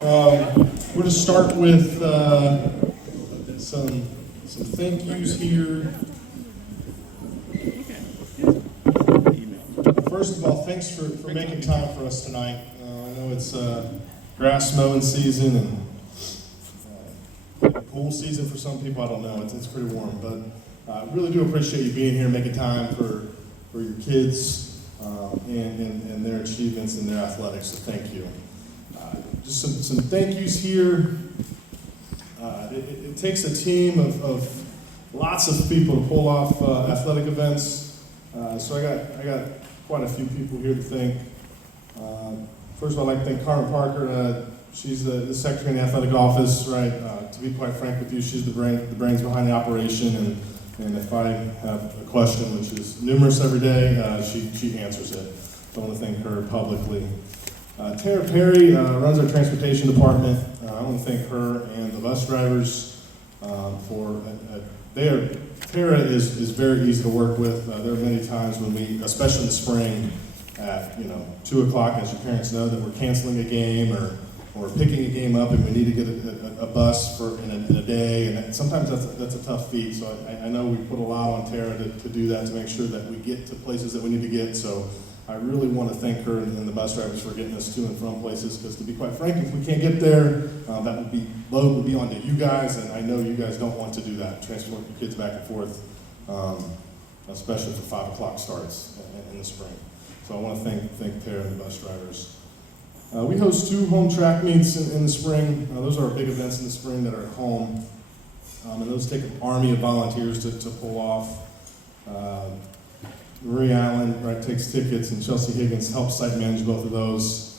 We're going to start with some thank yous here. First of all, thanks for making time for us tonight. I know it's grass mowing season and pool season for some people. I don't know. It's pretty warm, but I really do appreciate you being here, making time for your kids and their achievements in their athletics. So thank you. Just some thank yous here. It takes a team of lots of people to pull off athletic events. So I got quite a few people here to thank. First of all, I'd like to thank Carmen Parker. She's the secretary in the athletic office, right? To be quite frank with you, she's the brains behind the operation. And if I have a question, which is numerous every day, she answers it. So I want to thank her publicly. Tara Perry runs our transportation department. I want to thank her and the bus drivers Tara is very easy to work with. There are many times when we, especially in the spring, at 2 o'clock, as your parents know, that we're canceling a game or picking a game up, and we need to get a bus in a day, and sometimes that's a tough feat. So I know we put a lot on Tara to do that, to make sure that we get to places that we need to get. So I really want to thank her and the bus drivers for getting us to and from places, because to be quite frank, if we can't get there, load would be onto you guys, and I know you guys don't want to do that, transport your kids back and forth, especially for 5 o'clock starts in the spring. So I want to thank Tara and the bus drivers. We host 2 home track meets in the spring. Those are our big events in the spring that are at home, and those take an army of volunteers to pull off. Marie Allen, right, takes tickets, and Chelsea Higgins helps site manage both of those.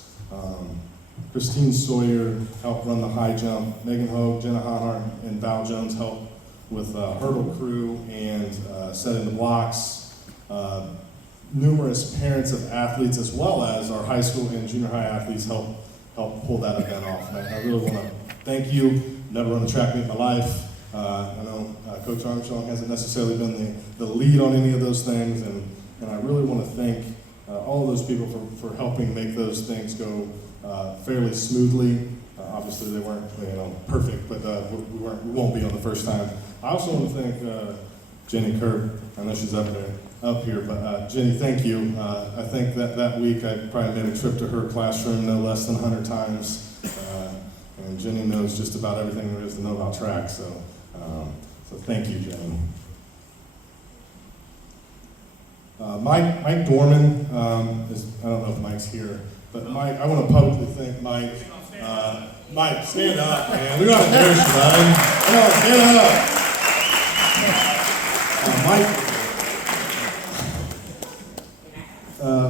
Christine Sawyer helped run the high jump. Megan Hogue, Jenna Honhart, and Val Jones help with hurdle crew and setting the blocks. Numerous parents of athletes, as well as our high school and junior high athletes, help pull that event off. And I really want to thank you. Never run a track meet in my life. I know Coach Armstrong hasn't necessarily been the lead on any of those things, and I really want to thank all of those people for helping make those things go fairly smoothly. Obviously, they weren't perfect, but we won't be on the first time. I also want to thank Jenny Kerr. I know she's up here, but Jenny, thank you. I think that week I probably made a trip to her classroom no less than 100 times, and Jenny knows just about everything there is to know about track. So thank you, Jenny. Mike Dorman I don't know if Mike's here, but Mike, I want to publicly thank Mike. Mike, stand up, man. We got to embarrass you, buddy. Come on, stand up.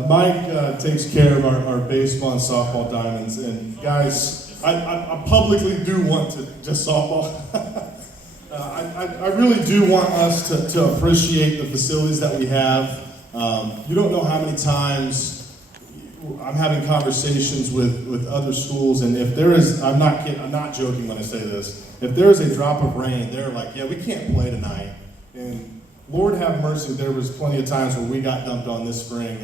Mike takes care of our baseball and softball diamonds, and guys, I publicly do want to just softball. I really do want us to appreciate the facilities that we have. You don't know how many times I'm having conversations with other schools, and if there is, I'm not joking when I say this, if there is a drop of rain, they're like, yeah, we can't play tonight. And Lord have mercy, there was plenty of times where we got dumped on this spring,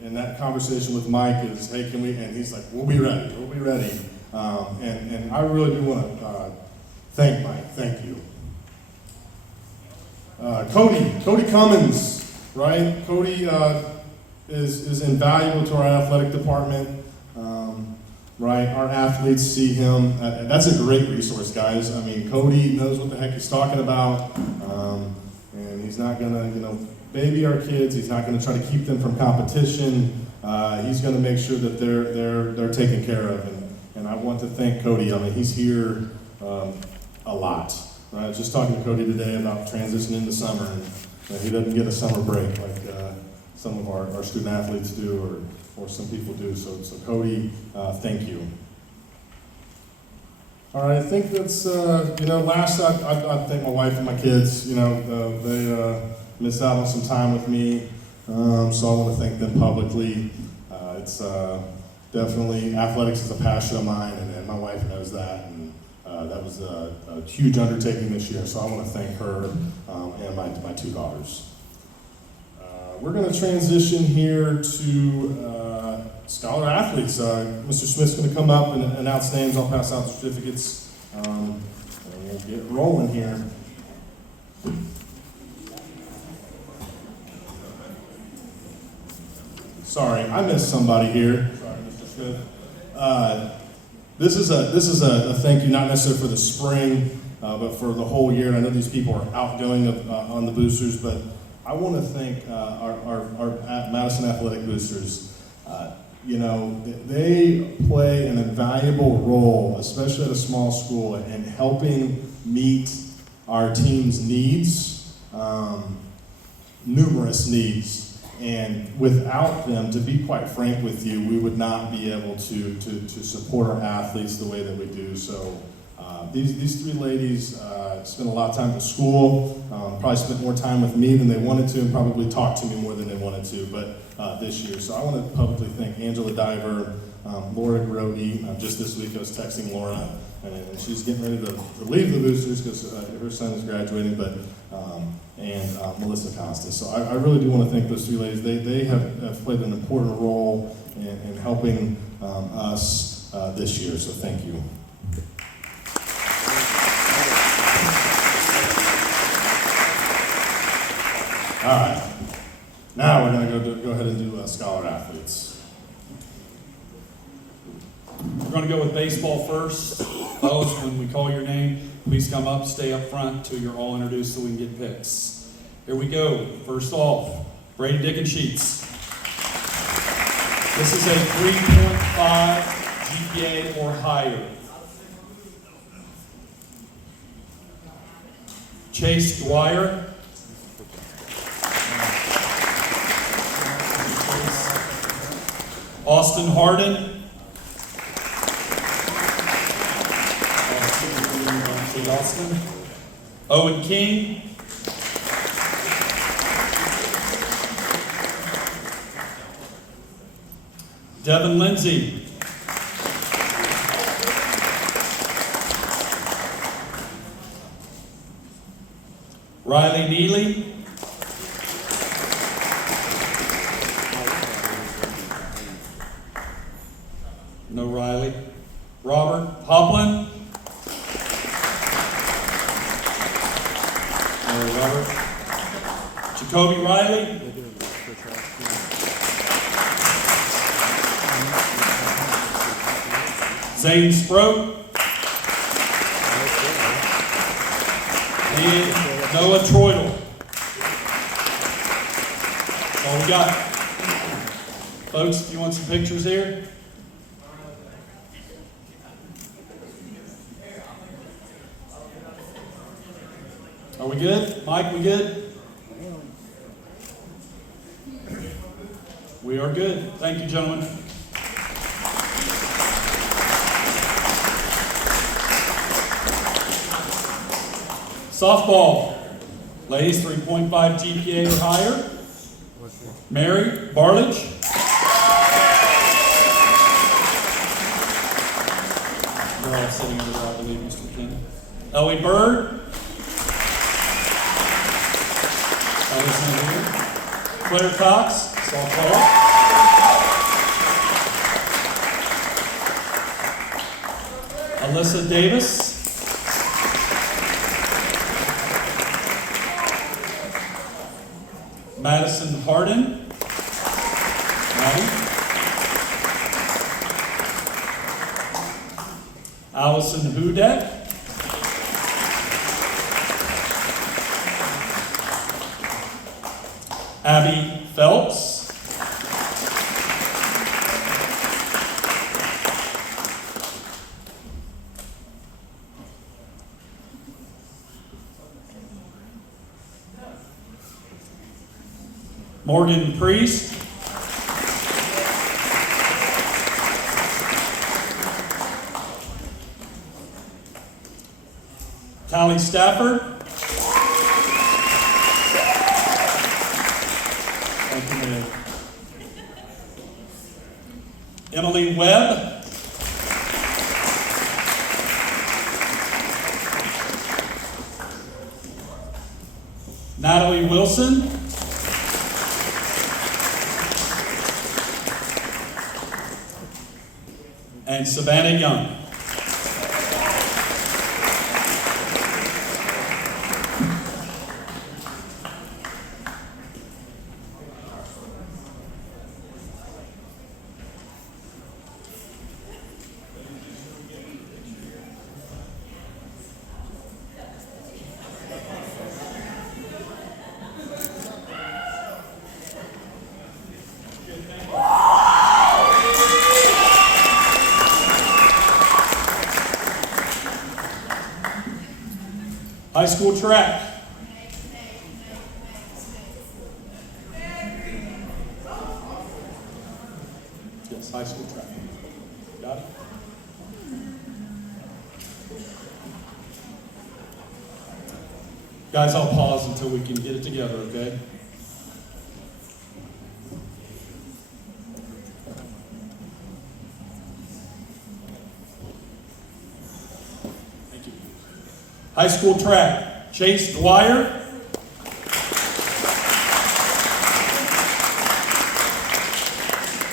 and that conversation with Mike is, hey, can we, and he's like, we'll be ready. And I really do want to thank Mike, thank you. Cody Cummins, right? Cody is invaluable to our athletic department, right? Our athletes see him. That's a great resource, guys. I mean, Cody knows what the heck he's talking about, and he's not gonna, baby our kids. He's not gonna try to keep them from competition. He's gonna make sure that they're taken care of, and I want to thank Cody. I mean, he's here a lot. Right? I was just talking to Cody today about transitioning into summer, and he doesn't get a summer break like some of our student athletes do, or some people do. So Cody, thank you. All right, I think that's, last I thank my wife and my kids. They missed out on some time with me, so I want to thank them publicly. It's definitely, athletics is a passion of mine, and my wife knows that. And that was a huge undertaking this year, so I want to thank her and my 2 daughters. We're going to transition here to scholar athletes. Mr. Smith's going to come up and announce names. I'll pass out the certificates. And we'll get rolling here. Sorry, I missed somebody here. Sorry, Mr. Smith. This is a thank you, not necessarily for the spring, but for the whole year. And I know these people are outgoing on the boosters, but I want to thank our Madison Athletic boosters. They play an invaluable role, especially at a small school, in helping meet our team's needs, numerous needs. And without them, to be quite frank with you, we would not be able to support our athletes the way that we do. So these three ladies spent a lot of time at school, probably spent more time with me than they wanted to, and probably talked to me more than they wanted to, but this year. So I want to publicly thank Angela Diver, Laura Grody. Just this week I was texting Laura, and she's getting ready to leave the boosters because her son is graduating, and Melissa Costas. So I really do want to thank those three ladies. They have played an important role in helping us this year, so thank you. All right, now we're going to go ahead and do scholar athletes. We're going to go with baseball first. Those, when we call your name, please come up, stay up front till you're all introduced so we can get picks. Here we go. First off, Brady Dickensheets. This is a 3.5 GPA or higher. Chase Dwyer. Austin Harden. Austin. Owen King. Devin Lindsay. Riley Neely. No Riley. Robert Hoplin. Robert. Jacoby Riley. Zane Sproat. And Noah Troidel. That's all we got. Folks, do you want some pictures here? Are we good? Mike, we good? We are good. Thank you, gentlemen. Softball. Ladies, 3.5 GPA or higher. Mary Barledge. They're all sitting over there, I believe, Mr. McKenna. Ellie Bird. Claire Cox, softball. Alyssa Davis. Madison Harden. Maddie. Allison Hudak. Abby Phelps. Morgan Priest. Tally Stafford. Emily Webb. Natalie Wilson. and Savannah Young. High school track. Yes, high school track. Got it? Guys, I'll pause until we can get it together, okay? Thank you. High school track, Chase Dwyer.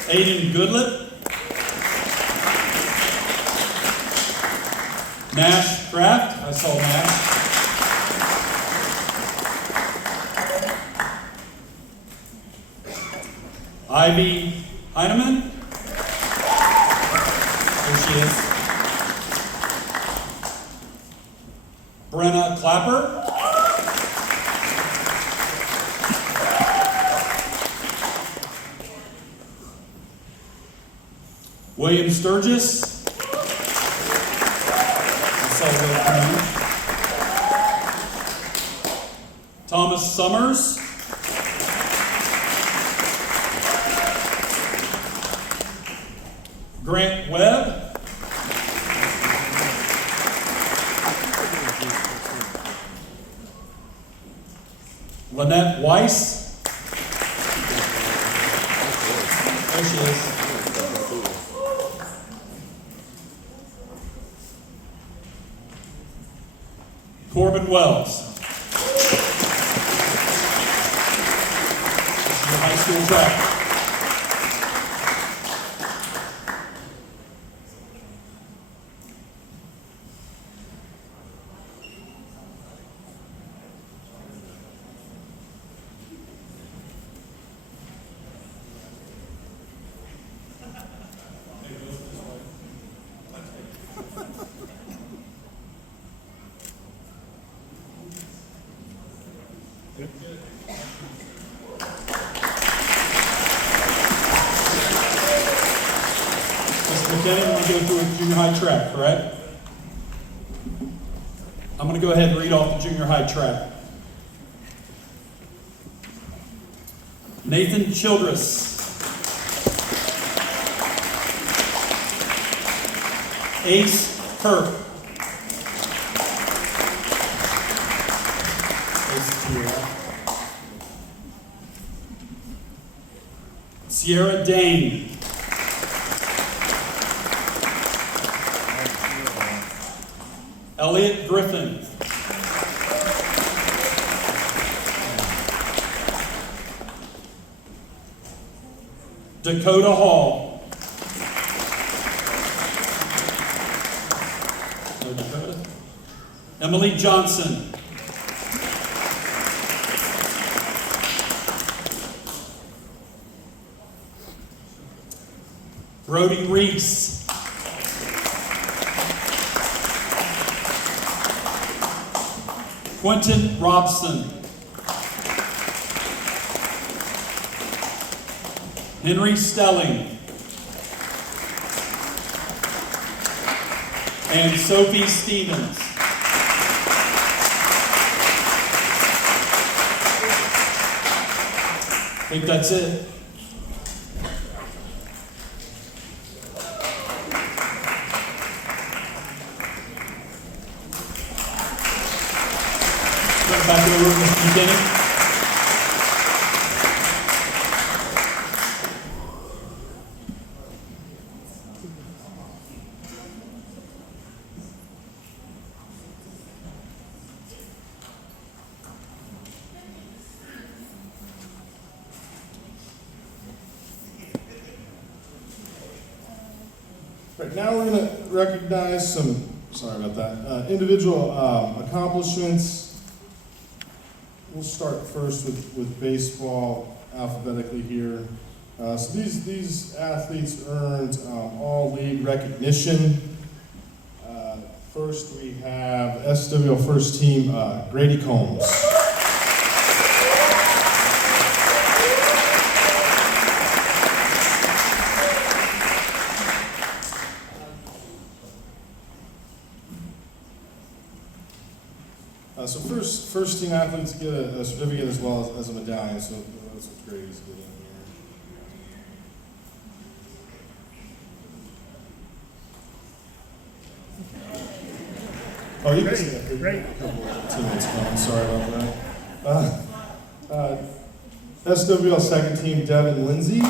Aiden Goodlett. Nash Kraft, I saw Nash. Ivy Heineman. There she is. Brenna Clapper. William Sturgis. I saw Will Crane. Thomas Summers. Grant Webb. Lynette Weiss. There she is. Corbin Wells. This is your high school track. Mr. McKinney, we're going to go through a junior high track, correct? I'm going to go ahead and read off the junior high track. Nathan Childress. Ace Kirk. Ace Sierra. Sierra Dane. Elliot Griffin. Dakota Hall. No Dakota. Emily Johnson. Brody Reese. Quentin Robson. Henry Stelling. And Sophie Stevens. I think that's it. Back to the room, Mr. McKinney. All right, now we're going to recognize some, sorry about that, individual accomplishments. We'll start first with baseball alphabetically here. So these athletes earned all league recognition. First we have SWL first team, Grady Combs. So first team athletes get a certificate as well as a medallion, so that's what Grady's getting here. Oh, you can see that. Great. A couple of teammates coming, sorry about that. SWL second team, Devin Lindsay.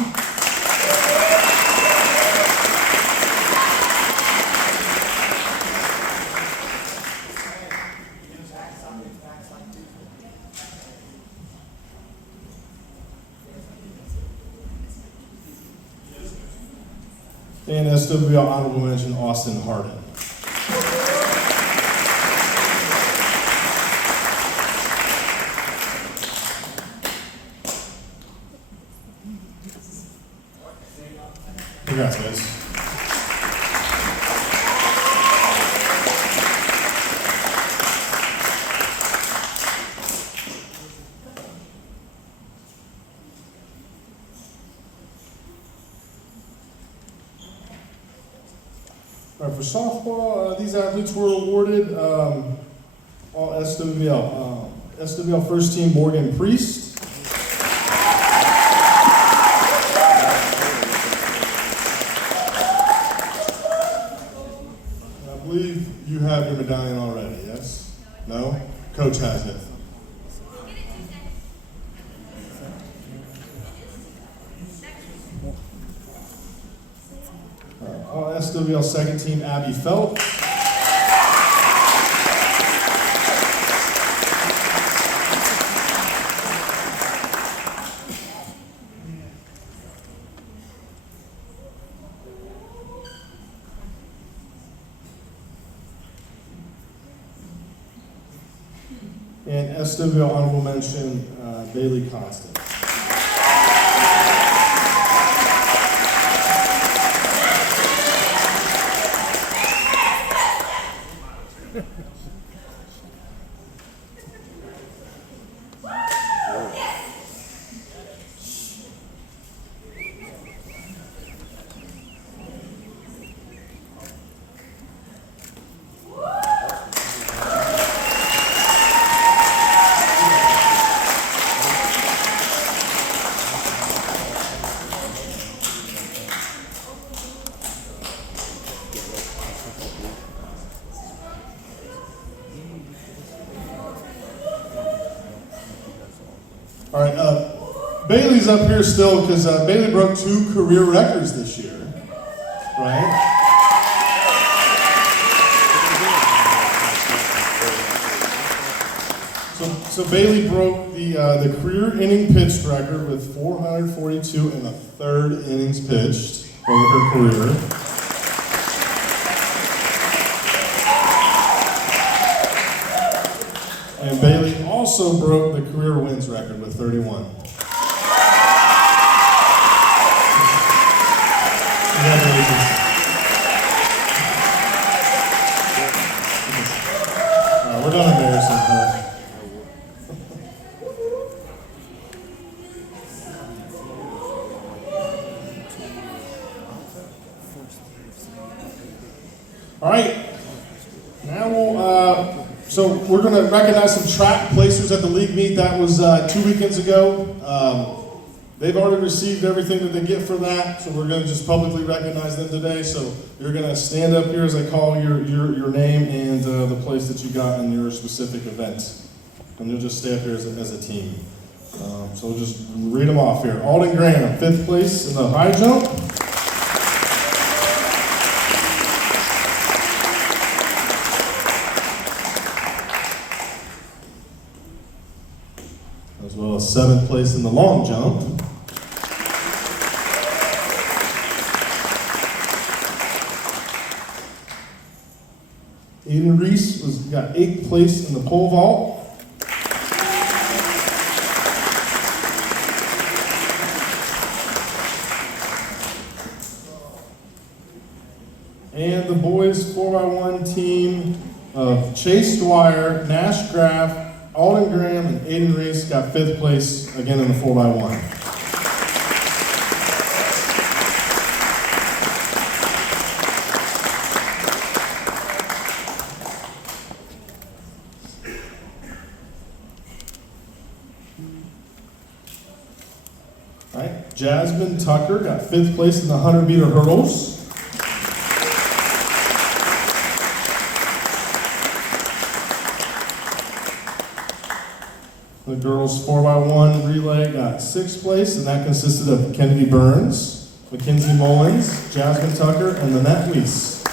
And SWL honorable mention, Austin Harden. Congrats, guys. All right, for softball, these athletes were awarded all SWL. SWL first team, Morgan Priest. I believe you have your medallion already, yes? No? Coach has it. All SWL second team, Abby Felt. And SWL honorable mention, Bailey Constant. All right, Bailey's up here still because Bailey broke 2 career records this year, right? So Bailey broke the career inning pitched record with 442 and a third innings pitched over her career. And Bailey also broke the career wins record with 31. Congratulations. We're done embarrassing her. All right. Now we'll, so we're going to recognize some track placers at the league meet. That was 2 weekends ago. They've already received everything that they get for that, so we're going to just publicly recognize them today. So you're going to stand up here as I call your name and the place that you got in your specific event. And you'll just stay up here as a team. So we'll just read them off here. Alden Graham, 5th place in the high jump. As well as 7th place in the long jump. Aiden Reese got 8th place in the pole vault. And the boys 4x1 team of Chase Dwyer, Nash Graff, Alden Graham, and Aiden Reese got 5th place again in the 4x1. All right, Jasmine Tucker got 5th place in the 100-meter hurdles. The girls 4x1 relay got 6th place, and that consisted of Kennedy Burns, Mackenzie Mullins, Jasmine Tucker, and Lynette Weiss.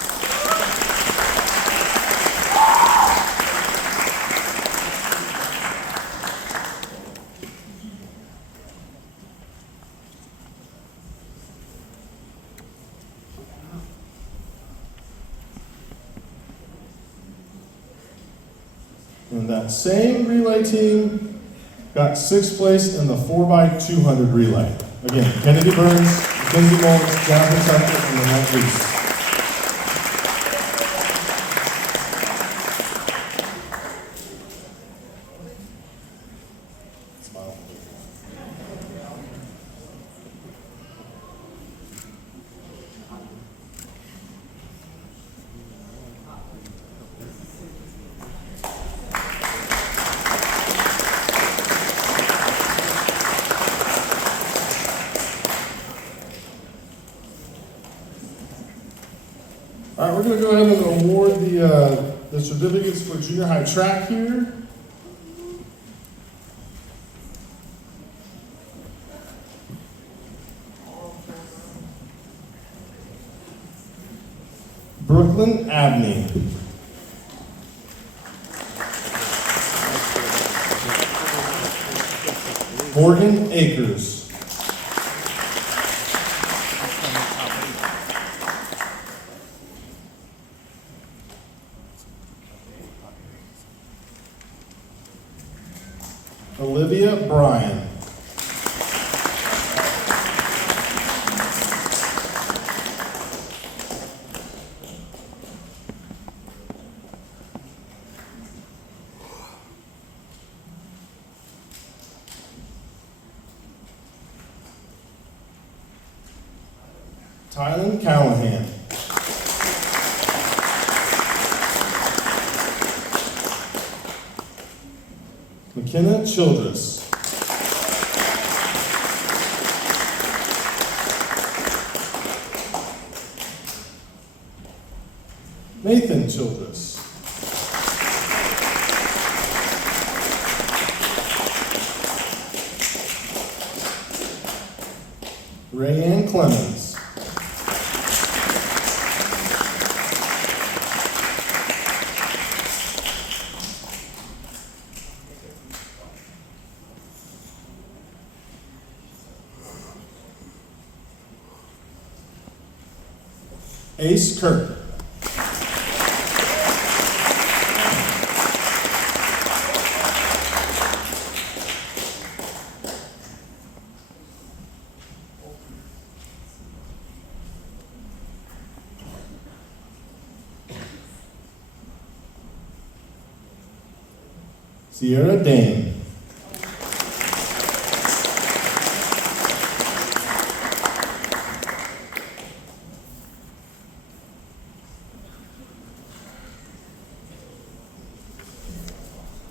And that same relay team got 6th place in the 4x200 relay. Again, Kennedy Burns, Mackenzie Mullins, Jasmine Tucker, and Lynette Weiss. Smile. All right, we're going to go ahead and award the certificates for junior high track here. Brooklyn Abney. Morgan Akers. Olivia Bryan. Tylen Callahan. McKenna Childress. Nathan Childress. Rayanne Clemens. Ace Kirk. Sierra Dane.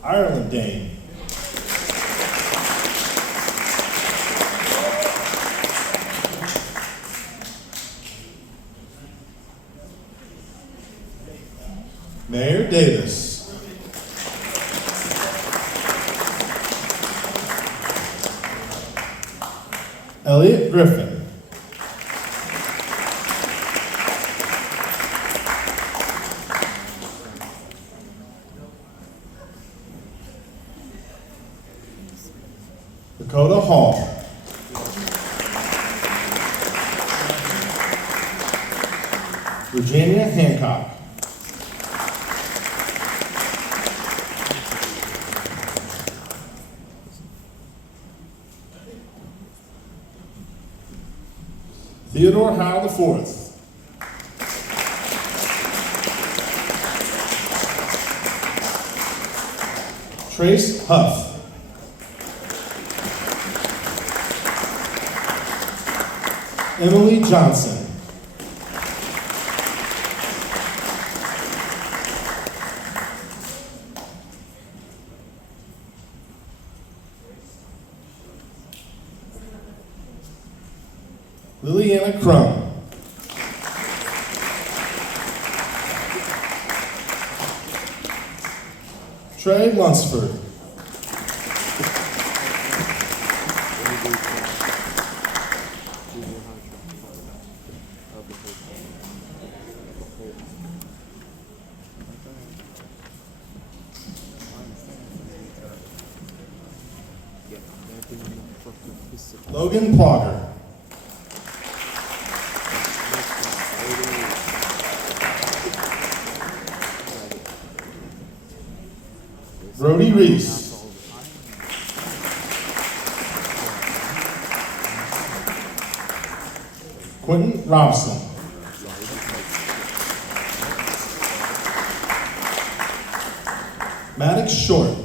Ireland Dane. Mayor Davis. Elliot Griffin. Dakota Hall. Virginia Hancock. Theodore Howe IV. Trace Huff. Emily Johnson. Liliana Crum. Trey Lunsford. Logan Plogger. Brody Reese. Quentin Robson. Maddox Short.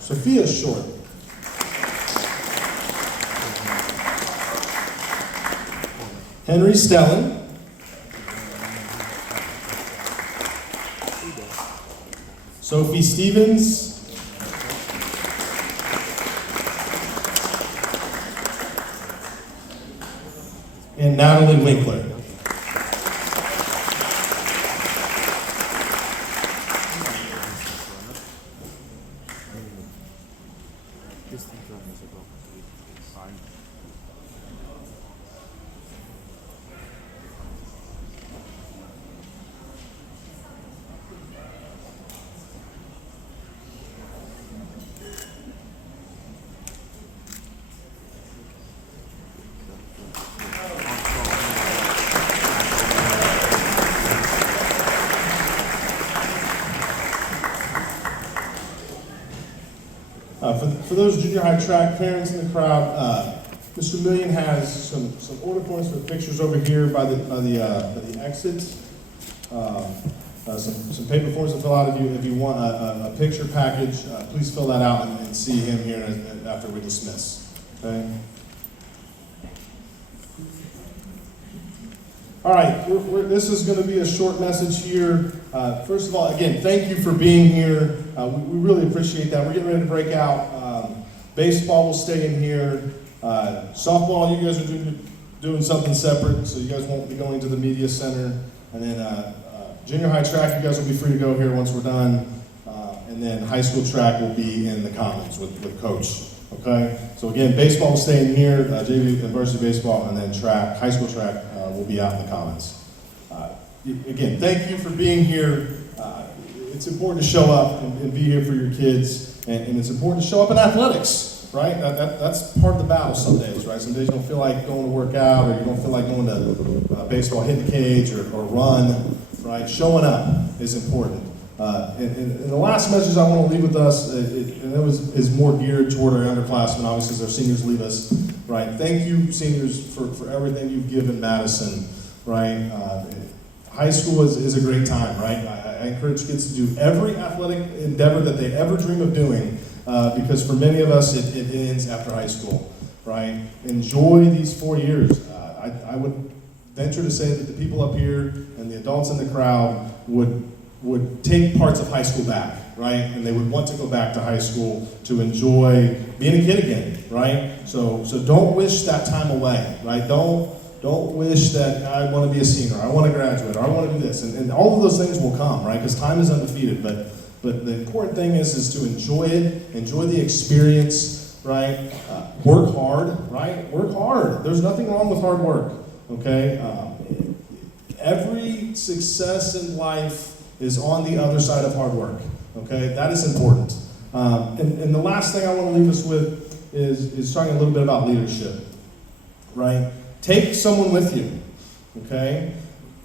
Sophia Short. Henry Stelling. Sophie Stevens. And Natalie Winkler. For those junior high track parents in the crowd, Mr. Million has some order points for pictures over here by the exits. Some paper forms to fill out if you want a picture package. Please fill that out and see him here after we dismiss. Okay. All right, this is going to be a short message here. First of all, again, thank you for being here. We really appreciate that. We're getting ready to break out. Baseball will stay in here. Softball, you guys are doing something separate, so you guys won't be going to the media center. And then junior high track, you guys will be free to go here once we're done. And then high school track will be in the commons with Coach. Okay? So again, baseball will stay in here, JV and varsity baseball, and then track, high school track will be out in the commons. Again, thank you for being here. It's important to show up and be here for your kids, and it's important to show up in athletics, right? That's part of the battle some days, right? Some days you don't feel like going to work out, or you don't feel like going to baseball, hit the cage, or run, right? Showing up is important. And the last message I want to leave with us, and it is more geared toward our underclassmen, obviously, as our seniors leave us, right? Thank you, seniors, for everything you've given Madison, right? High school is a great time, right? I encourage kids to do every athletic endeavor that they ever dream of doing, because for many of us, it ends after high school, right? Enjoy these 4 years. I would venture to say that the people up here and the adults in the crowd would take parts of high school back, right? And they would want to go back to high school to enjoy being a kid again, right? So don't wish that time away, right? Don't wish that I want to be a senior, I want to graduate, or I want to do this. And all of those things will come, right? Because time is undefeated. But the important thing is to enjoy it, enjoy the experience, right? Work hard, right? Work hard. There's nothing wrong with hard work, okay? Every success in life is on the other side of hard work, okay? That is important. And the last thing I want to leave us with is talking a little bit about leadership, right? Take someone with you, okay?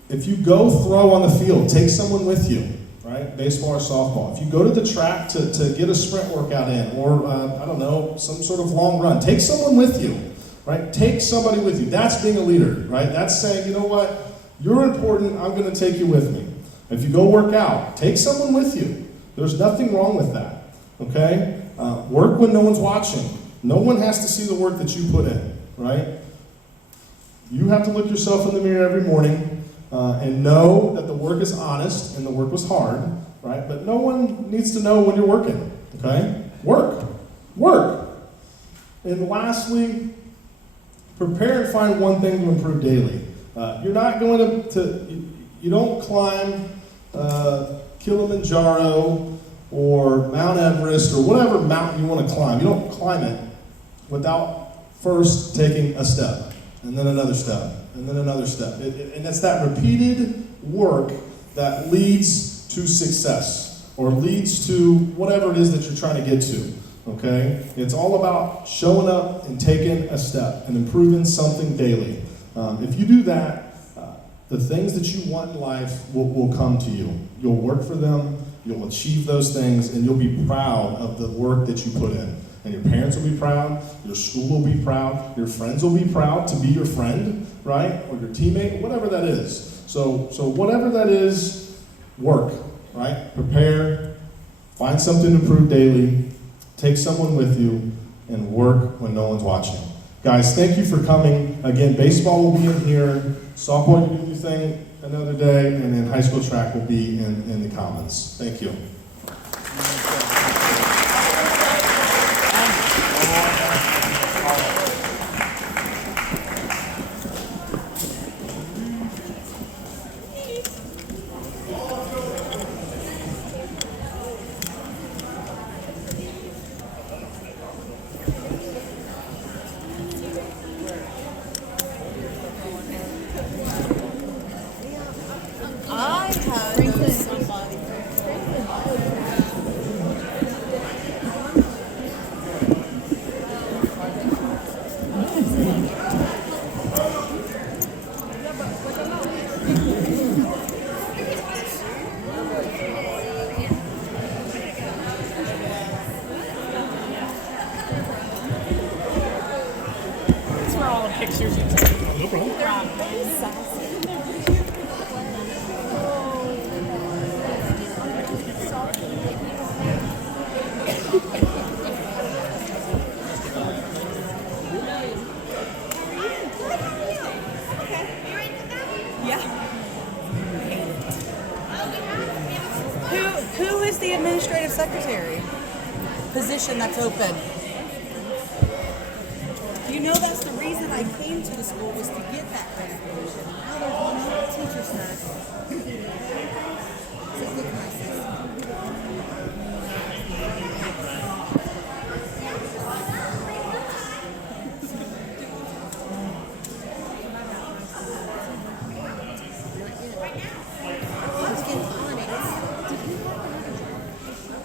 If you go throw on the field, take someone with you, right? Baseball or softball. If you go to the track to get a sprint workout in, or I don't know, some sort of long run, take someone with you, right? Take somebody with you. That's being a leader, right? That's saying, you know what, you're important, I'm going to take you with me. If you go work out, take someone with you. There's nothing wrong with that, okay? Work when no one's watching. No one has to see the work that you put in, right? You have to look yourself in the mirror every morning and know that the work is honest and the work was hard, right? But no one needs to know when you're working, okay? Work. And lastly, prepare and find one thing to improve daily. You're not going you don't climb Kilimanjaro or Mount Everest or whatever mountain you want to climb. You don't climb it without first taking a step, and then another step, and then another step. And it's that repeated work that leads to success, or leads to whatever it is that you're trying to get to, okay? It's all about showing up and taking a step and improving something daily. If you do that, the things that you want in life will come to you. You'll work for them, you'll achieve those things, and you'll be proud of the work that you put in. And your parents will be proud, your school will be proud, your friends will be proud to be your friend, right? Or your teammate, whatever that is. So whatever that is, work, right? Prepare, find something to improve daily, take someone with you, and work when no one's watching. Guys, thank you for coming. Again, baseball will be in here, softball, you can do your thing another day, and then high school track will be in the commons. Thank you. Pictures. No problem. Who is the administrative secretary position that's open? You know that's the reason I came to the school, was to get that clarification. Now there's one other teacher says. Says, look, my sis. Let's get on it.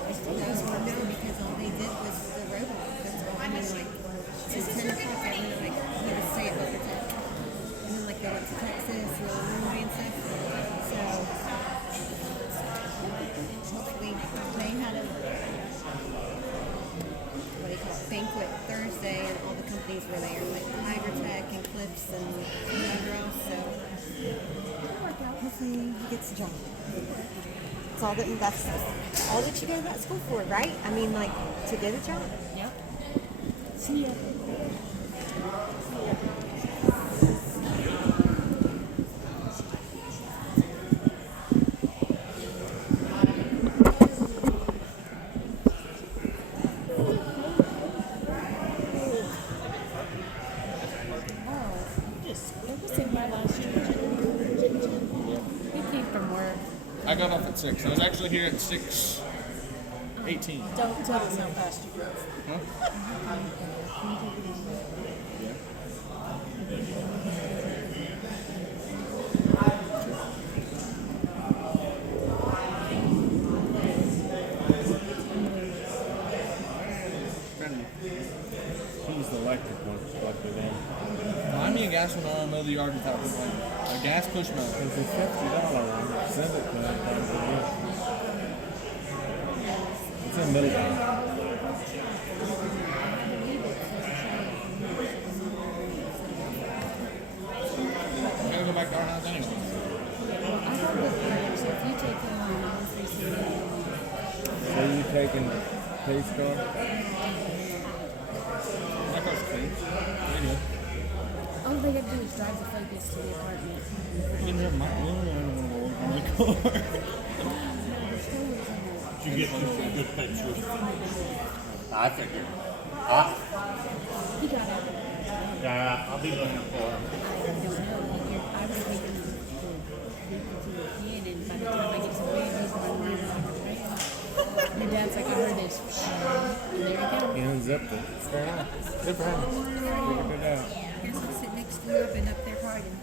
I still just want to know because all they did was the road. That's all. I mean, like, since 10 o'clock, I went like, he would stay at Overton. And then, like, they went to Texas, and Illinois and stuff. So, hopefully, they had a, what do you call it, banquet Thursday, and all the companies were there, like Tiger Tech and Cliffs and whatever else. So, hopefully, he gets a job. That's all that you go to that school for, right? I mean, like, to get a job? Yep. See ya. I got off at 6. I was actually here at 6:18. Don't tell us how fast you drove. Huh? He's the electric one, plugged it in. Find me a gas when I mow the yard without the A gas push mower. It's a $50 one. Send it to him. It's in Middletown. We gotta go back to our house anyway. I thought that, so if you take them on, I was receiving. So you taking the pace car? My car's clean. Pretty good. All they have to do is drive the Focus to the apartment. You didn't have my car. I don't want to work on my car. Did you get some good pictures? I figured. He got out. Yeah, I'll be looking for him. I don't know. I was taking the people to the kid, and by the time I get to bed, he's running around like a fan. Your dad's like, I heard this. And there you go. He unzipped it. Fair enough. Good for him. Figured it out. Guess I'll sit next to you up and up there partying.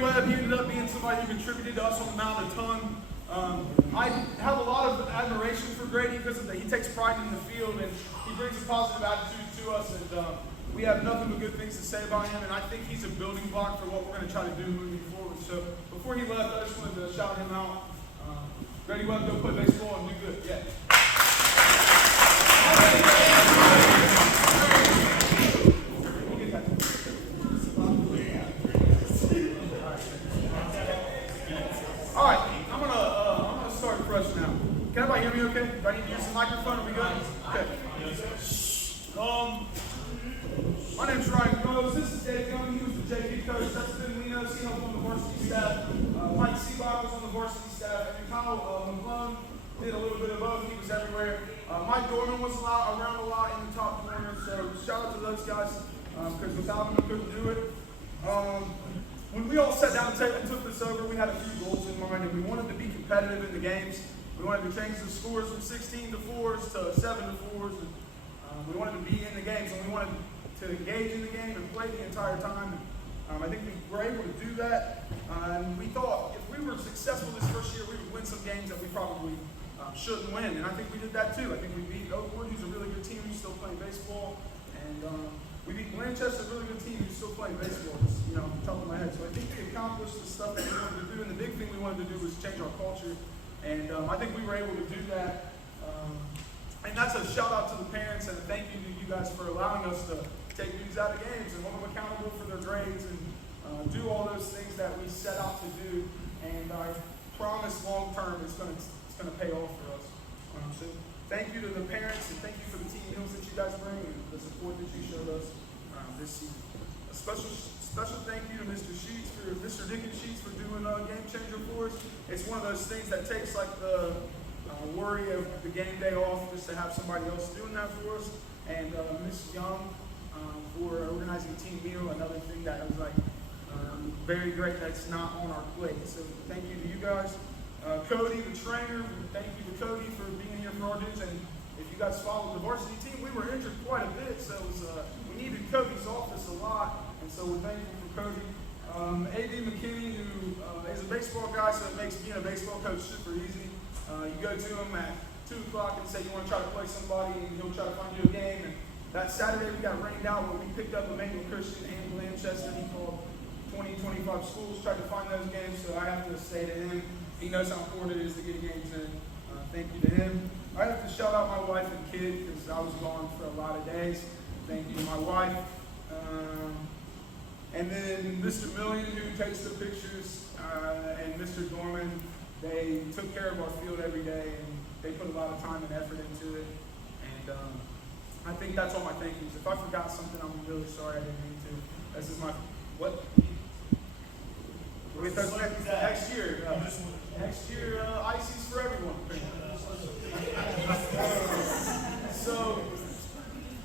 Webb, he ended up being somebody who contributed to us on the mound a ton. I have a lot of admiration for Grady because of that. He takes pride in the field and he brings a positive attitude to us. And we have nothing but good things to say about him. And I think he's a building block for what we're going to try to do moving forward. So before he left, I just wanted to shout him out. Grady Webb, go play baseball and do good. Yeah. All right, I'm gonna start fresh now. Can everybody hear me okay? Do I need to use the microphone? Are we good? Okay. My name's Ryan Groves. This is Dave Young. He was the JV coach. That's Ben Linos. He helped on the varsity staff. Mike Seabach was on the varsity staff. And Kyle McClung did a little bit of both. He was everywhere. Mike Dorman was around a lot in the top corner. So shout out to those guys because without them, we couldn't do it. When we all sat down and took this over, we had a few goals in mind, and we wanted to be competitive in the games. We wanted to change the scores from 16 to 4s to 7 to 4s. And, we wanted to be in the games, and we wanted to engage in the game and play the entire time. And, I think we were able to do that. And we thought if we were successful this first year, we would win some games that we probably shouldn't win. And I think we did that too. I think we beat Oakwood, who's a really good team who's still playing baseball. And we beat Blanchester, a really good team who's still playing baseball, just, off the top of my head. So I think we accomplished the stuff that we wanted to do. And the big thing we wanted to do was change our culture. And I think we were able to do that. And that's a shout out to the parents and a thank you to you guys for allowing us to take dudes out of games and hold them accountable for their grades and do all those things that we set out to do. And I promise long term it's going to pay off for us. So thank you to the parents and thank you for the team meals that you guys bring and the support that you showed us this season. A special thank you to Mr. Dickens Sheets for doing Game Changer for us. It's one of those things that takes like the worry of the game day off just to have somebody else doing that for us. And Ms. Young for organizing a team meal, another thing that was like very great that's not on our plate. So thank you to you guys. Cody, the trainer, thank you to Cody for being here for our dudes. And if you guys followed the varsity team, we were injured quite a bit, so it was, we needed Cody's office a lot, and so we're thankful for Cody. A.D. McKinney, who is a baseball guy, so it makes being a baseball coach super easy. You go to him at 2 o'clock and say you want to try to play somebody, and he'll try to find you a game. And that Saturday we got rained out, but we picked up Emmanuel Christian and Blanchester. He called 20, 25 schools, tried to find those games, so I have to say to him, he knows how important it is to get games in. Thank you to him. I have to shout out my wife and kid because I was gone for a lot of days. Thank you to my wife. And then Mr. Million, who takes the pictures, and Mr. Dorman, they took care of our field every day, and they put a lot of time and effort into it. And I think that's all my thank yous. If I forgot something, I'm really sorry. I didn't mean to. This is my, what? Wait, that's next year. Next year, ices for everyone. So,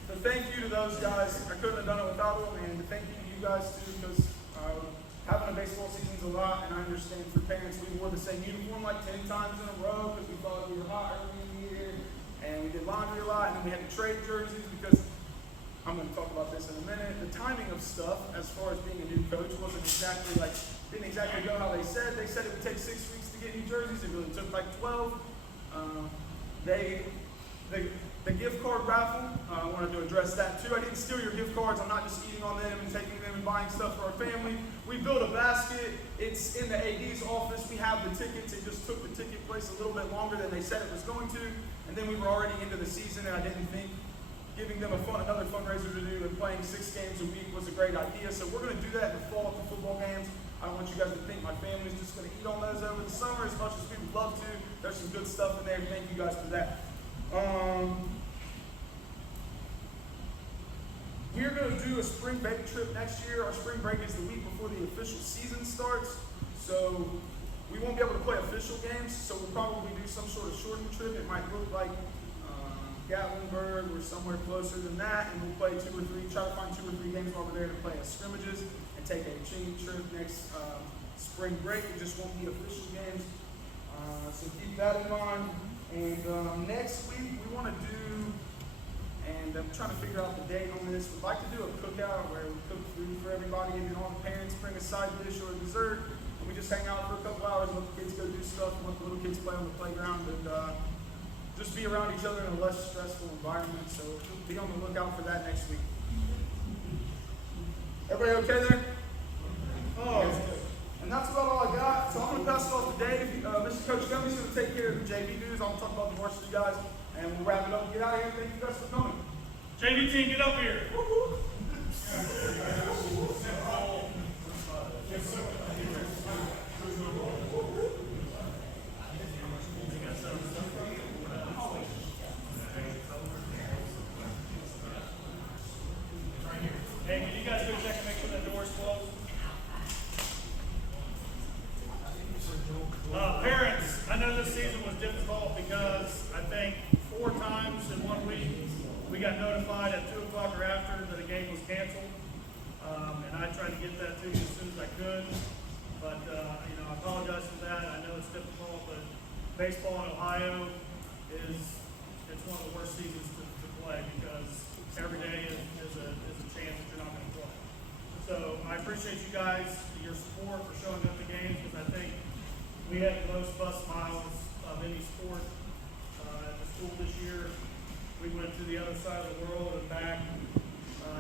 the thank you to those guys. I couldn't have done it without them, and the thank you to you guys too, because having a baseball season's a lot, and I understand for parents, we wore the same uniform like 10 times in a row because we thought we were hot early in the year, and we did laundry a lot, and then we had to trade jerseys because, I'm going to talk about this in a minute, the timing of stuff as far as being a new coach wasn't exactly like, didn't exactly go how they said. They said it would take 6 weeks to get new jerseys. It really took like 12. The gift card raffle, I wanted to address that too. I didn't steal your gift cards. I'm not just eating on them and taking them and buying stuff for our family. We built a basket. It's in the AD's office. We have the tickets. It just took the ticket place a little bit longer than they said it was going to. And then we were already into the season, and I didn't think giving them another fundraiser to do and playing 6 games a week was a great idea. So we're going to do that in the fall at the football games. I don't want you guys to think my family's just going to eat on those over the summer as much as we would love to. There's some good stuff in there. Thank you guys for that. We're going to do a spring break trip next year. Our spring break is the week before the official season starts. So we won't be able to play official games. So we'll probably do some sort of shortened trip. It might look like Gatlinburg or somewhere closer than that. And we'll play 2 or 3, try to find 2 or 3 games while we're there to play as scrimmages and take a team trip next spring break. It just won't be official games. So keep that in mind. And next week we want to do, and I'm trying to figure out the date on this. We'd like to do a cookout where we cook food for everybody, and then all the parents bring a side dish or a dessert, and we just hang out for a couple hours and let the kids go do stuff, and let the little kids play on the playground, and just be around each other in a less stressful environment. So be on the lookout for that next week. Everybody okay there? Oh, and that's about all I got. So I'm going to pass it off to Dave. Mr. Coach Gummy's going to take care of the JV dudes. I'm going to talk about the varsity guys, and we'll wrap it up and get out of here. Thank you guys for coming. JV team, get up here. guys go check and make sure that door's closed. Parents, I know this season was difficult because I think 4 times in 1 week we got notified at 2 o'clock or after that a game was canceled. And I tried to get that to you as soon as I could. But, I apologize for that. I know it's difficult, but baseball in Ohio it's one of the worst seasons to play because every day is a chance that you're not going to play. So I appreciate you guys, your support for showing up to games because I think we had the most bus miles of any sport at the school this year. We went to the other side of the world and back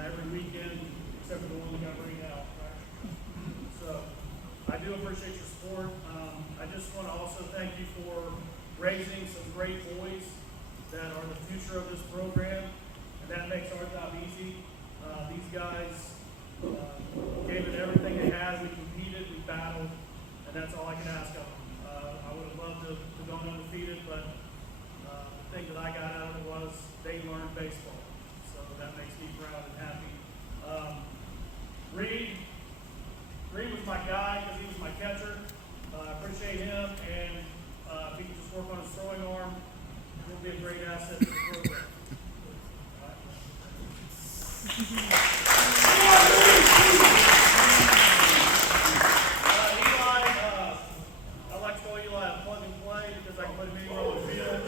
every weekend except for the one that got rained out. Right? So I do appreciate your support. I just want to also thank you for raising some great boys that are the future of this program, and that makes our job easy. These guys gave it everything they had. We competed, we battled, and that's all I can ask of them. I would have loved to go undefeated, but the thing that I got out of it was they learned baseball. So that makes me proud and happy. Reed was my guy because he was my catcher. I appreciate him, and if he can just work on his throwing arm, he'll be a great asset to the program. Eli, I like to call Eli a plug and play because I can put him anywhere on the field,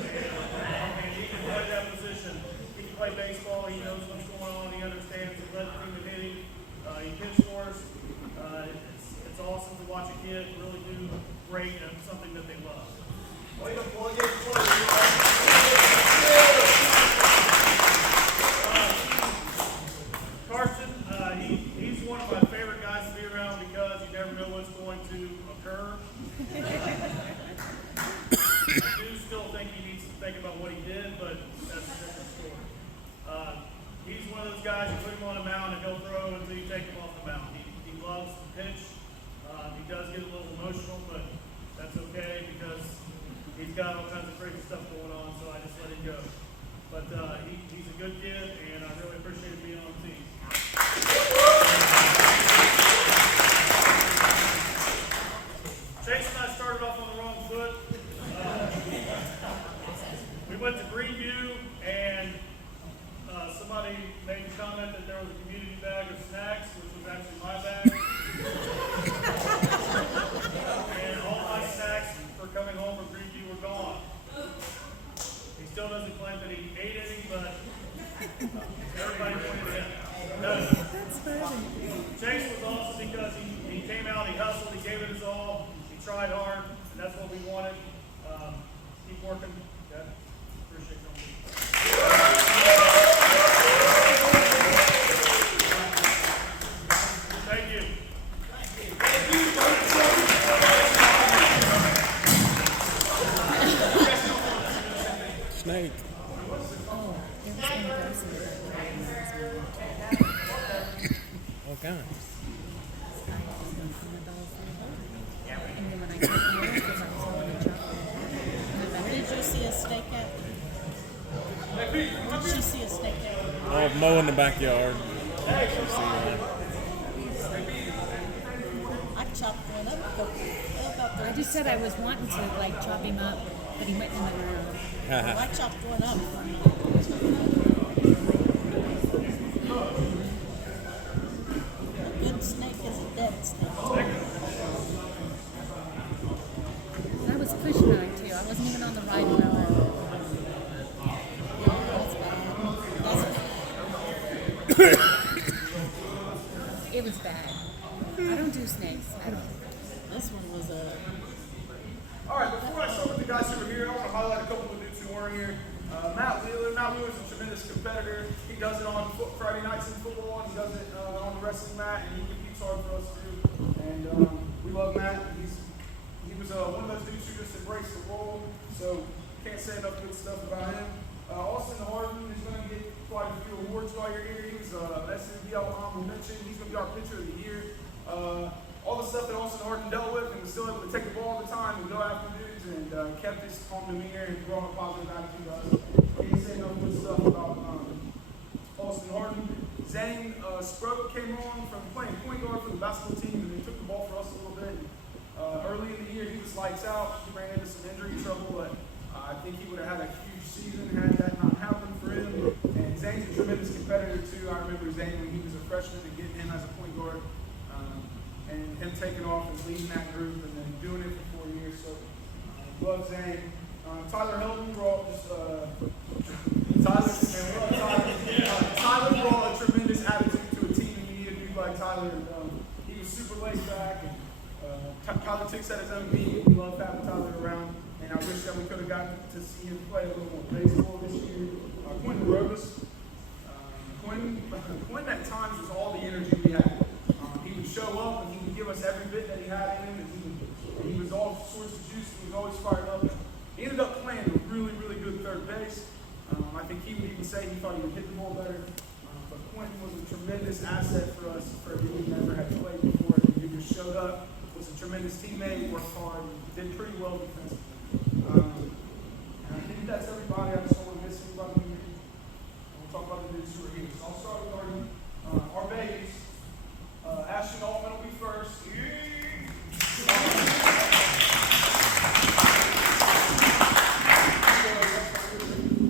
and he can play that position. He can play baseball. He knows what's going on. He understands the left team and hitting. He pitch scores. It's awesome to watch a kid really do great at something that they love. Carson, he's one of my favorite guys to be around because you never know what's going to occur. I do still think he needs to think about what he did, but that's a different story. He's one of those guys, you put him on a mound and he'll throw until you take him off the mound. He loves to pitch. He does get a little emotional, but that's okay because he's got all kinds of crazy stuff going on, so I just let him go. But he's a good kid, and I really appreciate being on the team. Chase and I started off on the wrong foot. We went to Greenview, and somebody made the comment that there was a community bag of snacks, which was actually my bag. And all my snacks for coming home from Greenview were gone. He still doesn't claim that he ate any, but everybody pointed at him. That's funny. Chase was awesome because he came out, he hustled, he gave it his all, he tried hard, and that's what we wanted. Keep working. Okay? Appreciate it. Thank you. Snake. Oh, there was one person All kinds. and then when I took them away, because I was holding a chocolate. Did you see a stakeout? Did you see a stakeout? Oh, mowing the backyard. I chopped one up. About I just said I was wanting to like chop him up, but he went in the ground. well, I chopped one up. A good snake is a dead snake. And I was pushing on it too. I wasn't even on the ride well. That's bad. It was bad. I don't do snakes. I don't. This one was a. All right, before I start with the guys who are here, I want to highlight a couple of dudes who weren't here. Matt Wheeler. Matt Wheeler is a tremendous competitor. He does it on Friday nights in football, and he does it on the wrestling mat, and he competes hard for us too. And we love Matt. He was one of those dudes who just embraced the role, so can't say enough good stuff about him. Austin Harden is going to get quite a few awards while you're here. He's SNBL honorable mention. He's going to be our pitcher of the year. All the stuff that Austin Harden dealt with and was still able to take the ball all the time and go after dudes and kept his calm demeanor and brought a positive attitude to us. Can't say enough good stuff about Austin Harden. Zane Sproat came on from playing point guard for the basketball team, and he took the ball for us a little bit. Early in the year, he was lights out. He ran into some injury trouble, but I think he would have had a huge season had that not happened for him. And Zane's a tremendous competitor, too. I remember Zane when he was a freshman and getting him as a point guard, and him taking off and leading that group and then doing it for 4 years. So, love Zane. Tyler Hilton brought Tyler brought a tremendous attitude to a team, and you need a dude like Tyler. He was super laid back, and Tyler Tick set his own beat. We love having Tyler around, and I wish that we could have gotten to see him play a little more baseball this year. Quentin Rovis. Quentin at times was all the energy we had. He would show up and he would give us every bit that he had in him, and he was all sorts of juice. He was always fired up. He ended up playing a really, really good third base. I think he would even say he thought he would hit the ball better. But Quentin was a tremendous asset for us, for a dude who never had played before. He just showed up, was a tremendous teammate, worked hard, did pretty well defensively. And I think that's everybody. I just don't want to miss anybody. We'll talk about the dudes who are here. So I'll start with our babies. Ashton Altman will be first.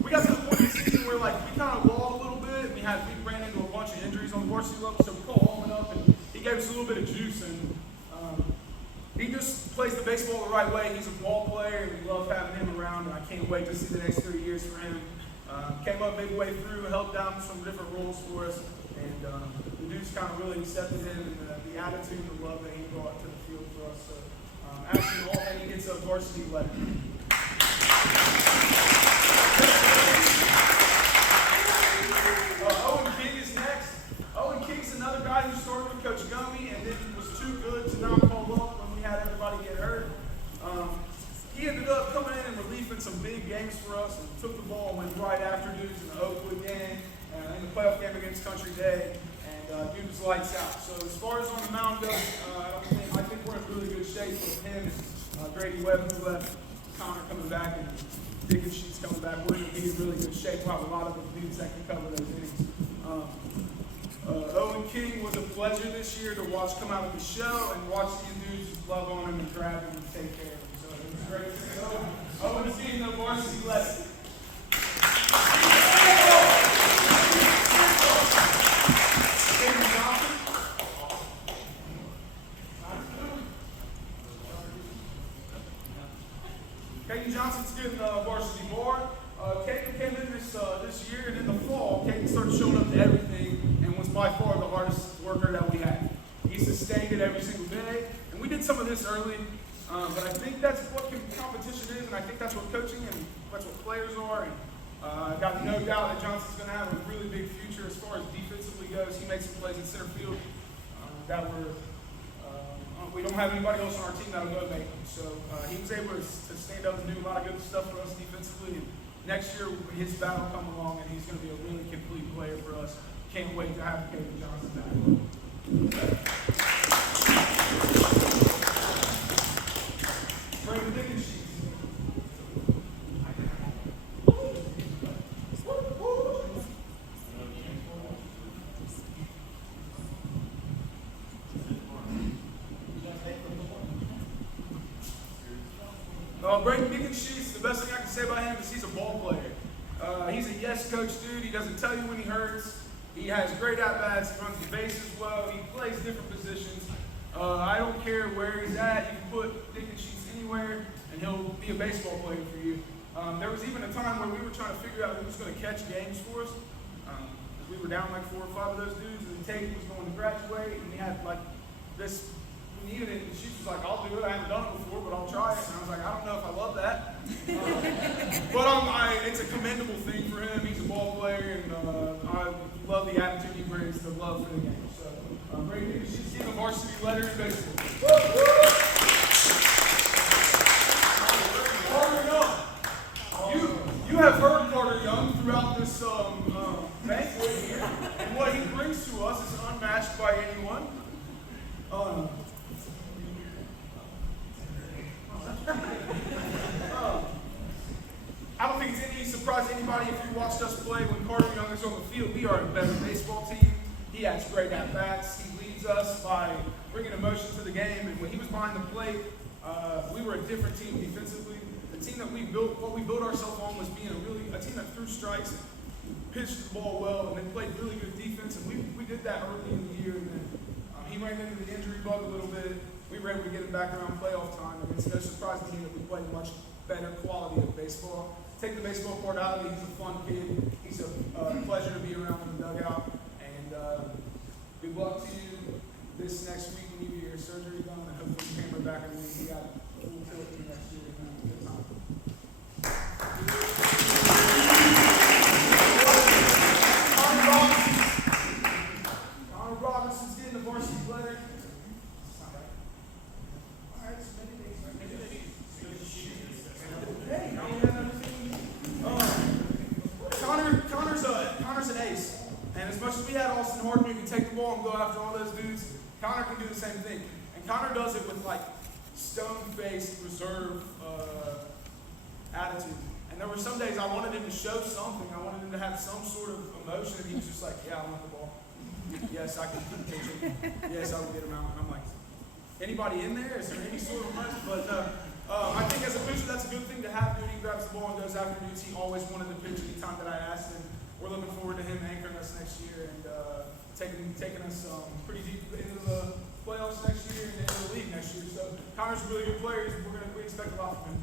We got to the point of the season where we kind of walled a little bit, and we ran into a bunch of injuries on the varsity level, so we called Altman up, and he gave us a little bit of juice, and he just plays the baseball the right way. He's a ball player, and we love having him around, and I can't wait to see the next 3 years for him. Came up midway through, helped out some different roles for us, and the dude's kind of really accepted him, and the attitude and the love that he brought to the field for us. So, Ashton Altman, he gets a varsity letter. Owen King is next. Owen King's another guy who started with Coach Gummy and then was too good to not call up when we had everybody get hurt. He ended up coming in and relieving some big games for us and took the ball and went right after dudes in the Oakwood game and in the playoff game against Country Day. And dude was lights out. So as far as on the mound goes, I think we're in really good shape with him and Grady Webb who left, Connor coming back, and Dickens Sheets coming back. We're going to be in really good shape. We'll have a lot of the dudes that can cover those innings. Owen King was a pleasure this year to watch come out of the show and watch these dudes love on him and grab him and take care of him. So it was great to see Owen's getting the varsity lesson. Caden Johnson's getting varsity bar. Caden came in this year, and in the fall, Caden started showing up to everything and was by far the hardest worker that we had. He sustained it every single day, and we did some of this early, but I think that's what competition is, and I think that's what coaching and that's what players are. And I got no doubt that Johnson's going to have a really big future as far as defensively goes. He makes some plays in center field that we don't have anybody else on our team that'll go make them. So he was able to stand up and do a lot of good stuff for us defensively. And next year, his battle come along, and he's going to be a really complete player for us. Can't wait to have Caden Johnson back. Brandon Dickens Sheets. Brandon Dickens Sheets, the best thing I can say about him is he's a ball player. He's a yes coach dude. He doesn't tell you when he hurts. He has great at-bats. He runs the bases well. He plays different positions. I don't care where he's at. You can put Dickens Sheets anywhere, and he'll be a baseball player for you. There was even a time where we were trying to figure out who was going to catch games for us. We were down like 4 or 5 of those dudes, and Tate was going to graduate, and we had this. We needed it, and she was like, I'll do it. I haven't done it before, but I'll try it. And I was like, I don't know if I love that. But it's a commendable thing for him. He's a ball player, and I love the attitude he brings, the love for the game. So, Brady, she's getting a varsity letter in baseball. Carter Young. You have heard Carter Young throughout this banquet here, and what he brings to us is unmatched by anyone. I don't think it's any surprise to anybody if you watched us play when Carter Young is on the field. We are a better baseball team. He has great at-bats. He leads us by bringing emotion to the game. And when he was behind the plate, we were a different team defensively. The team that we built, what we built ourselves on was being a team that threw strikes, pitched the ball well, and they played really good defense. And we did that early in the year. And then he ran into the injury bug a little bit. We were able to get him back around playoff time. And it's no surprise to me that we played much better quality of baseball. Take the baseball part out of it. He's a fun kid. He's a pleasure to be around in the dugout. And good luck to you this next week when you get your surgery done. And hopefully you came back and we got a full tilt for next year. Good time. Connor Robinson's getting the varsity letter. Connor's an ace. And as much as we had Austin Horton who can take the ball and go after all those dudes, Connor can do the same thing. And Connor does it with like stone-faced, reserved attitude. And there were some days I wanted him to show something. I wanted him to have some sort of emotion. And he was just like, yeah, I want the ball. Yes, I can keep pitching. Yes, I will get him out. And I'm like, anybody in there? Is there any sort of emotion? But I think as a pitcher, that's a good thing to have. Dude, he grabs the ball and goes after dudes. He always wanted to pitch any time that I asked him. We're looking forward to him anchoring us next year and taking us pretty deep into the playoffs next year and into the league next year. So Connor's a really good player. We expect a lot from him.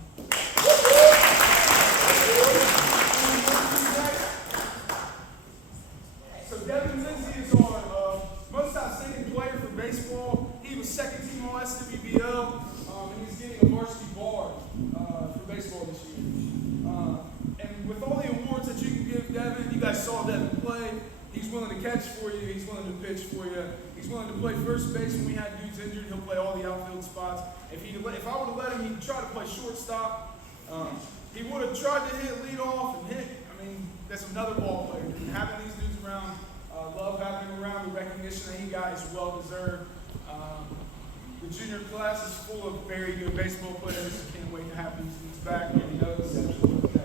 So Devin Lindsay is our most outstanding player for baseball. He was second team all SWBL, and he's getting a varsity bar for baseball this year. And with all the awards that you can give Devin, you guys saw Devin play. He's willing to catch for you. He's willing to pitch for you. He's willing to play first base when we had dudes injured. He'll play all the outfield spots. If I would have let him, he'd try to play shortstop. He would have tried to hit leadoff and hit. I mean, that's another ball player. And having these dudes around, love having him around. The recognition that he got is well deserved. The junior class is full of very good baseball players. Can't wait to have these dudes back. And no exception to that.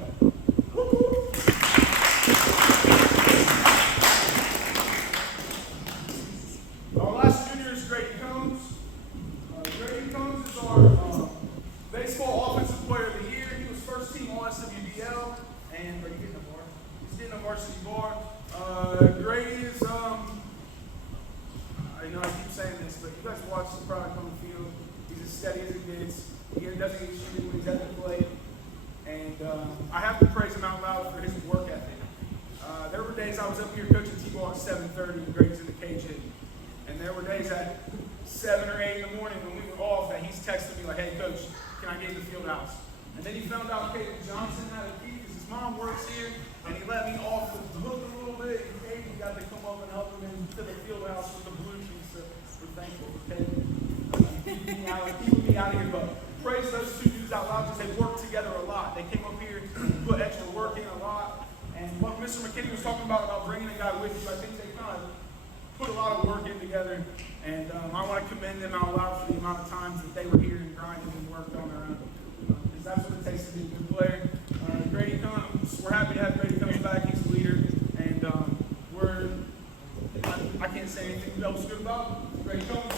Our last junior is Grady Combs. Grady Combs is our baseball offensive player of the year. He was first team all SWBL. And are you getting a bar? He's getting a varsity bar. Grady is, I know I keep saying this, but you guys watch the product on the field. He's as steady as it gets. He doesn't get shooting when he's at the plate. And I have to praise him out loud for his work ethic. There were days I was up here coaching T-ball at 7:30 and Grady's in the cage hitting. And there were days at 7 or 8 in the morning when we were off that he's texting me like, hey, coach, can I get in the field house? And then he found out Caden Johnson had a key because his mom works here, and he let me off the hook a little bit, and Caden got to come up and help him into the field house with the blue piece. So we're thankful for Caden. Keeping me out of here, but praise those two dudes out loud because they worked together a lot. They came up here and put extra work in a lot. And what Mr. McKinney was talking about bringing a guy with you, I think they kind of put a lot of work in together. And I want to commend them out loud for the amount of times that they were here and grinded and worked on their own. Because that's what it takes to be a good player. Grady comes. We're happy to have Grady comes back. He's a leader. And I can't say anything else good about him. Grady comes.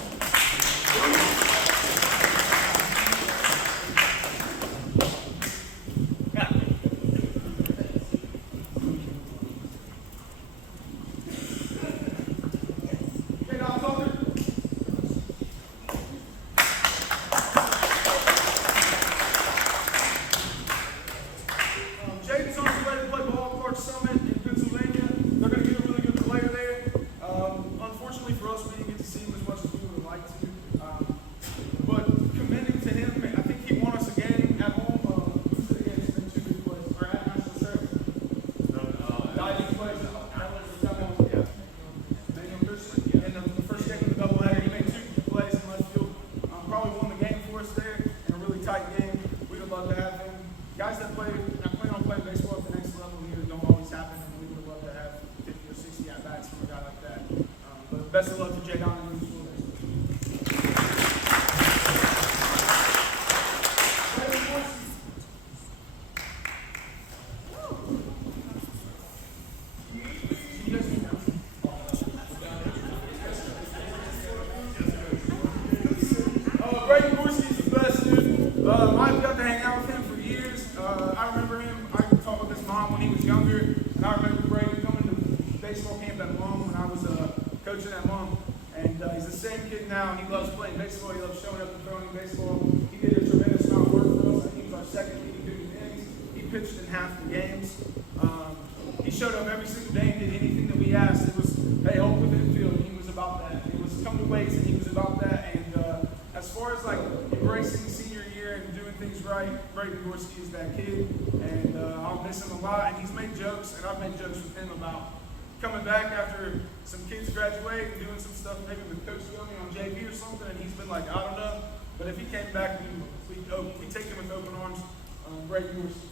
Best of luck to Jay Don and Louis. at Mum when I was coaching at Mum. And he's the same kid now. He loves playing baseball. He loves showing up and throwing baseball. He did a tremendous amount of work for us. I think he was our second leading dude in innings. He pitched in half the games. He showed up every single day and did anything that we asked. It was, hey, hold the infield. He was about that. It was come to weights, and he was about that. And as far as like embracing senior year and doing things right, Brayden Gorski is that kid. And I'll miss him a lot. And he's made jokes, and I've made jokes with him about coming back after some kids graduate and doing some stuff maybe with Coach Wilmy on JV or something, and he's been like, I don't know. But if he came back, we take him with open arms. Brayden Gorski.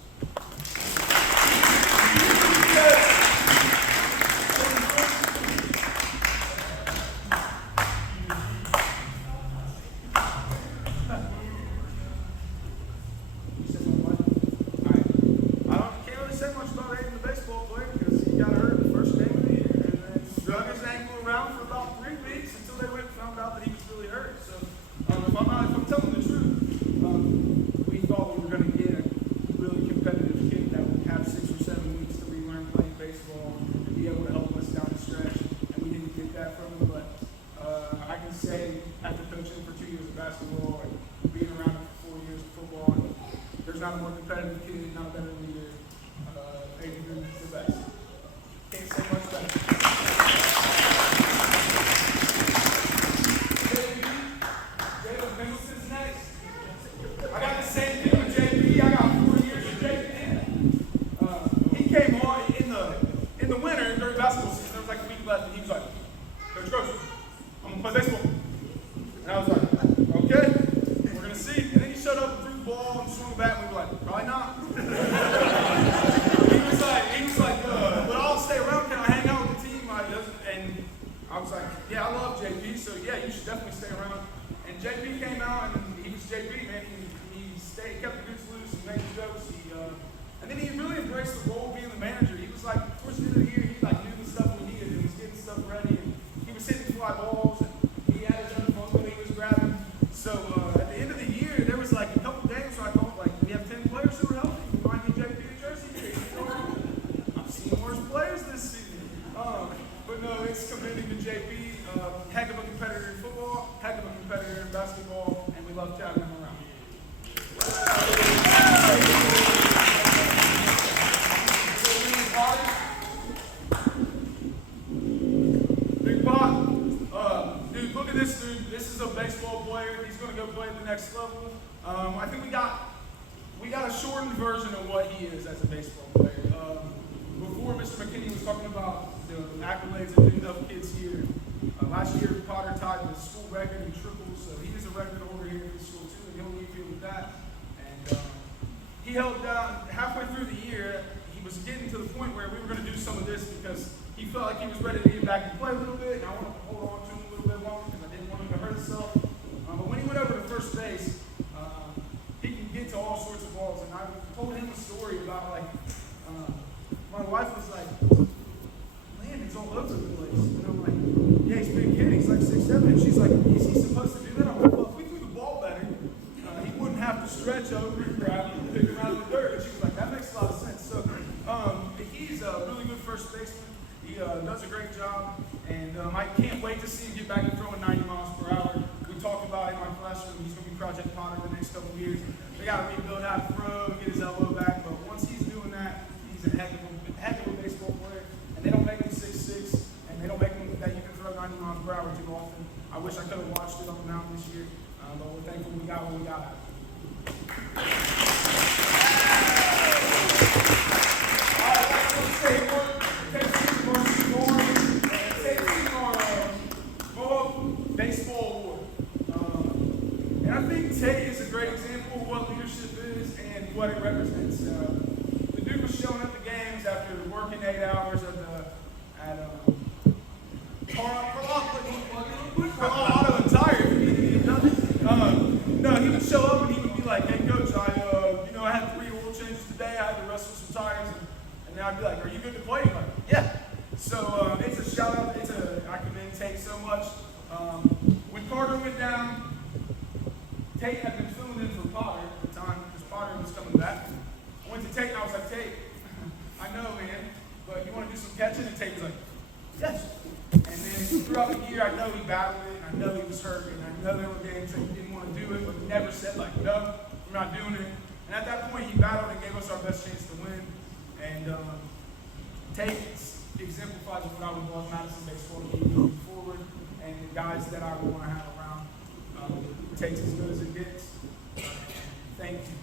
Yes. And then throughout the year, I know he battled it, and I know he was hurt, and I know there were games that he didn't want to do it, but he never said like, no, I'm not doing it. And at that point, he battled and gave us our best chance to win. And Tate exemplifies what I would want Madison baseball to be moving forward, and the guys that I would want to have around. Tate's as good as it gets. Thank you.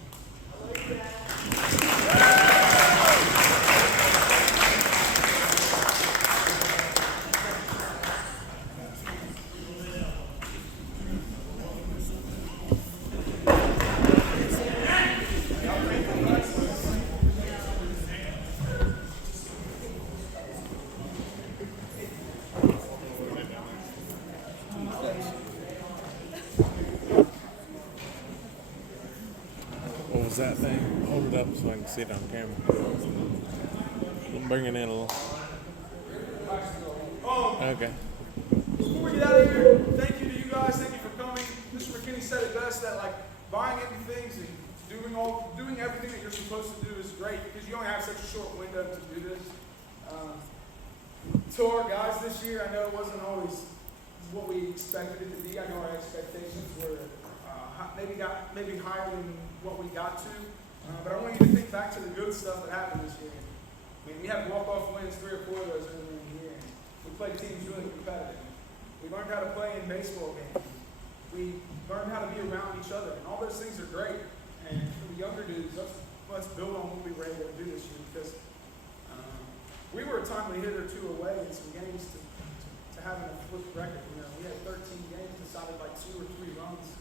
What was that thing? Hold it up so I can see it on camera. I'm bringing in a little. Okay. Before we get out of here, thank you to you guys. Thank you for coming. Mr. McKinney said it best that like buying into things and doing everything that you're supposed to do is great because you only have such a short window to do this. To our guys this year, I know it wasn't always what we expected it to be. I know our expectations were maybe higher than what we got to. But I want you to think back to the good stuff that happened this year. I mean, we had walk-off wins, 3 or 4 of those early in the year. We played teams really competitive. We learned how to play in baseball games. We learned how to be around each other. And all those things are great. And for the younger dudes, let's build on what we were able to do this year because we were a timely hit or 2 away in some games to having a flipped record. You know, we had 13 games decided by 2 or 3 runs.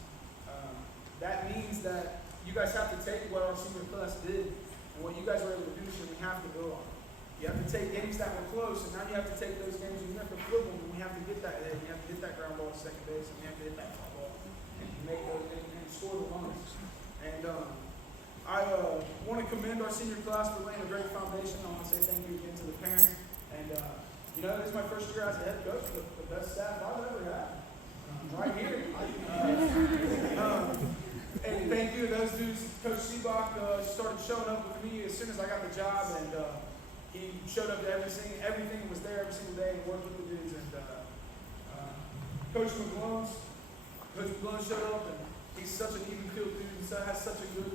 That means that you guys have to take what our senior class did and what you guys were able to do this year. We have to build on it. You have to take games that were close, and now you have to take those games and you have to flip them, and we have to get that hit. You have to hit that ground ball to second base, and you have to hit that fly ball and make those and score the runs. And I want to commend our senior class for laying a great foundation. I want to say thank you again to the parents. And you know, this is my first year as a head coach, the best staff I've ever had. Right here. And thank you to those dudes. Coach Seabach started showing up with me as soon as I got the job, and he showed up to everything. Everything was there every single day and worked with the dudes. And Coach McGlone showed up, and he's such an even-keeled dude. He has such a good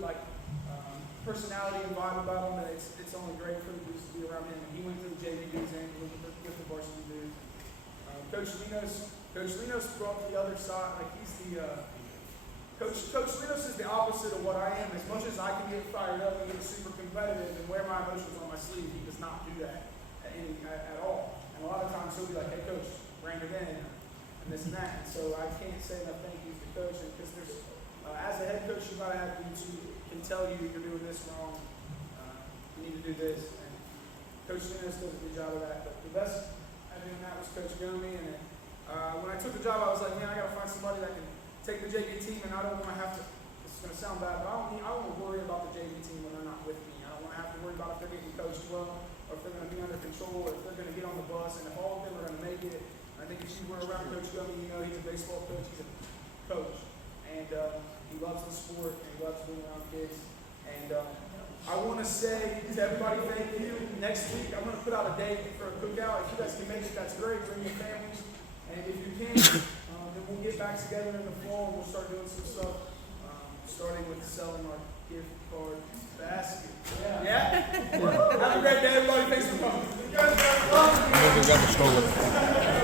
personality and vibe about him that it's only great for the dudes to be around him. And he went to the JV dudes and with the varsity dudes. Coach Linos brought the other side. Like he's the Coach Linos is the opposite of what I am. As much as I can get fired up and get super competitive and wear my emotions on my sleeve, he does not do that at all. And a lot of times he'll be like, "Hey, coach, bring it in," and this and that. And so I can't say enough thank yous to coach because there's as a head coach, you gotta have dudes who can tell you you're doing this wrong. You need to do this. And Coach Linos does a good job of that. But the best at doing that was Coach Gomi. And when I took the job, I was like, man, I gotta find somebody that can take the JV team, and I don't want to have to, this is going to sound bad, but I don't want to worry about the JV team when they're not with me. I don't want to have to worry about if they're getting coached well, or if they're going to be under control, or if they're going to get on the bus, and if all of them are going to make it. I think if you were around Coach Gummy, you know he's a baseball coach, he's a coach. And he loves the sport, and he loves being around kids. And I want to say to everybody, thank you. Next week, I'm going to put out a date for a cookout. If you guys can make it, that's great. Bring your families. And if you can, then we'll get back together in the fall and we'll start doing some stuff, starting with selling our gift card basket. Yeah? Have a great day, everybody. Thanks for coming. I'm gonna go grab the stroller.